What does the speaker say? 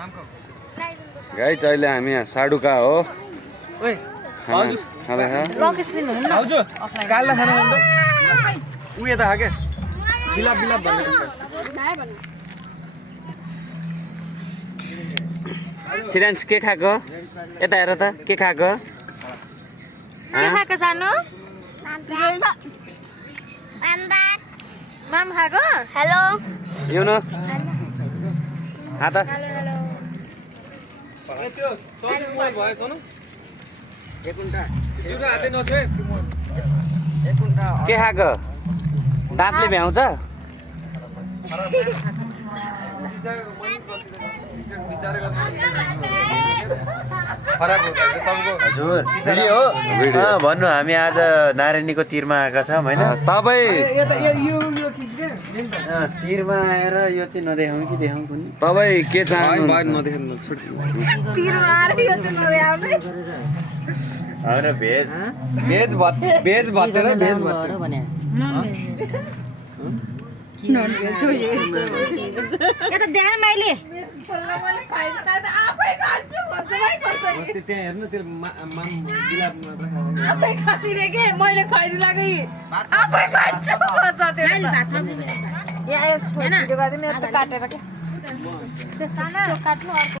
guys अहिले हामी यहाँ साडुका हो ओइ भाउजू काल्ला खानु मन उ यता हा के बिलाप बिलाप भन्ने छिरान्स के खाएको यता हेर त के खाएको के खाएको सानो माम खाएको हेलो यो न हा त ए त्यो सोनी मोबाइल भयो सोनु एक घण्टा जुरा हातै नछोए एक घण्टा के खाएको दाँतले भ्याउँछ खराब हो तपाईको हजुर भिडियो हो भन्नु हामी आज नारायणीको तीरमा आएका छौँ हैन तपाई यो खिच्के तीरमा आएर यो चाहिँ नदेखाउँ कि देखाउँ कुनै तपाई के चाहनु नदेख्नु छोड तीरमा आएर यो चाहिँ नल्याउने हाम्रो भेज भेज भात र भेज भात यता देखा मैले त्यहाँ हेर्नु त्यो माम बिलाप आफै खादिरे के मैले खाइदिलाको आफै खान्छु भन्छ त्यो यहाँ यसको भिडियो गर्दिन यता काटेर के त्यो सानो काट्नु